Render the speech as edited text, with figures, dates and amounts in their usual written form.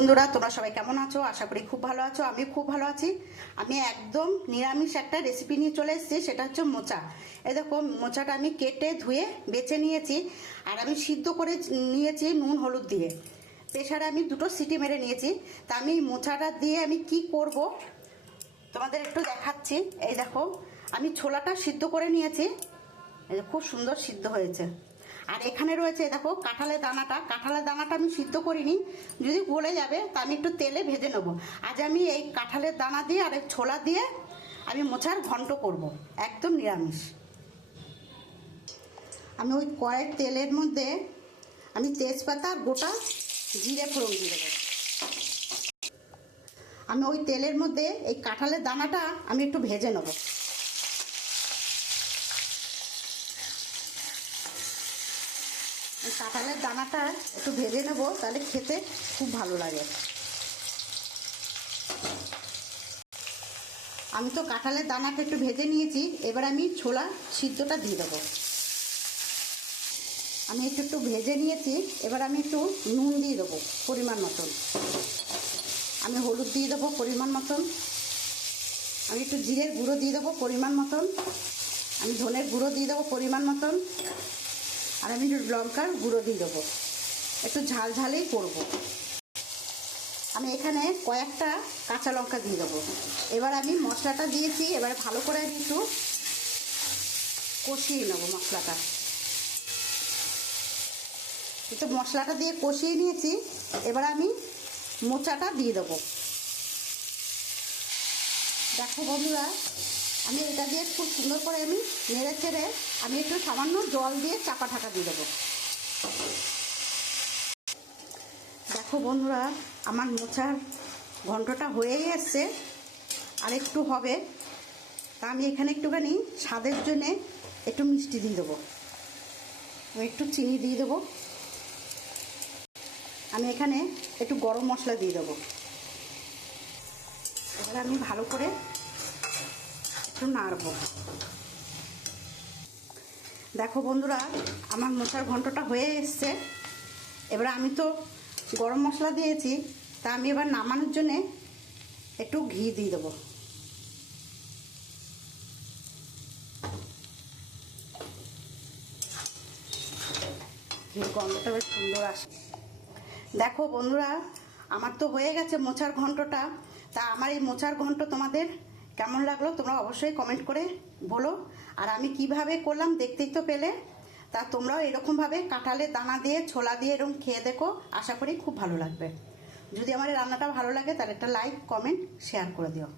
বন্ধুরা, তোমরা সবাই কেমন আছো? আশা করি খুব ভালো আছো। আমি খুব ভালো আছি। আমি একদম নিরামিষ একটা রেসিপি নিয়ে চলে এসেছি, সেটা হচ্ছে মোচা। এই দেখো, মোচাটা আমি কেটে ধুয়ে বেছে নিয়েছি, আর আমি সিদ্ধ করে নিয়েছি নুন হলুদ দিয়ে। প্রেসারে আমি 2টো সিটি মেরে নিয়েছি। তা আমি মোচাটা দিয়ে আমি কি করব তোমাদের একটু দেখাচ্ছি। এই দেখো, আমি ছোলাটা সিদ্ধ করে নিয়েছি, খুব সুন্দর সিদ্ধ হয়েছে। আর এখানে রয়েছে দেখো কাঁঠালের দানাটা আমি সিদ্ধ করিনি, যদি গলে যাবে তা আমি একটু তেলে ভেজে নেব। আজ আমি এই কাঁঠালের দানা দিয়ে আর ছোলা দিয়ে আমি মোচার ঘন্ট করব, একদম নিরামিষ। আমি ওই কড়াইয়ের তেলের মধ্যে আমি তেজপাতা আর গোটা জিরে ফোড়ন দিয়ে দেবো। আমি ওই তেলের মধ্যে এই কাঁঠালের দানাটা আমি একটু ভেজে নেব। কাঁঠালের দানাটা একটু ভেজে নেব, তাহলে খেতে খুব ভালো লাগে। আমি তো কাঁঠালের দানাটা একটু ভেজে নিয়েছি, এবার আমি ছোলা সিদ্ধটা দিয়ে দেবো। আমি একটু ভেজে নিয়েছি, এবার আমি একটু নুন দিয়ে দেবো পরিমাণ মতন। আমি হলুদ দিয়ে দেবো পরিমাণ মতন। আমি একটু জিরের গুঁড়ো দিয়ে দেবো পরিমাণ মতন। আমি ধনের গুঁড়ো দিয়ে দেবো পরিমাণ মতন। আর আমি একটু লঙ্কার গুঁড়ো দিয়ে দেবো, একটু ঝাল ঝালেই করবো। আমি এখানে কয়েকটা কাঁচা লঙ্কা দিয়ে দেবো। এবার আমি মশলাটা দিয়েছি, এবার ভালো করে আমি একটু কষিয়ে নেবো মশলাটা। একটু মশলাটা দিয়ে কষিয়ে নিয়েছি, এবার আমি মোচাটা দিয়ে দেবো। দেখো বন্ধুরা, আমি এটা দিয়ে খুব সুন্দর করে আমি নেড়ে চেড়ে আমি একটু সামান্য জল দিয়ে চাপা ঢাকা দিয়ে দেবো। দেখো বন্ধুরা, আমার মোচার ঘন্টটা হয়েই এসছে, আর একটু হবে। তা আমি এখানে একটুখানি স্বাদের জন্যে একটু মিষ্টি দিয়ে দেবো, একটু চিনি দিয়ে দেবো। আমি এখানে একটু গরম মশলা দিয়ে দেবো। এবার আমি ভালো করে একটু নাড়বো। দেখো বন্ধুরা, আমার মোচার ঘন্টটা হয়ে এসছে। এবার আমি তো গরম মশলা দিয়েছি, তা আমি এবার নামানোর জন্যে একটু ঘি দিয়ে দেবো। ঘির গন্ধটা বেশ সুন্দর আসে। দেখো বন্ধুরা, আমার তো হয়ে গেছে মোচার ঘন্টটা। তা আমার এই মোচার ঘন্ট তোমাদের কেমন লাগলো তোমরা অবশ্যই কমেন্ট করে বলো। আর আমি কিভাবে করলাম দেখতেই তো পেলে। তা তোমরাও এরকমভাবে কাঁঠালের দানা দিয়ে ছোলা দিয়ে এরকম খেয়ে দেখো, আশা করি খুব ভালো লাগবে। যদি আমার এই রান্নাটা ভালো লাগে তাহলে একটা লাইক কমেন্ট শেয়ার করে দিও।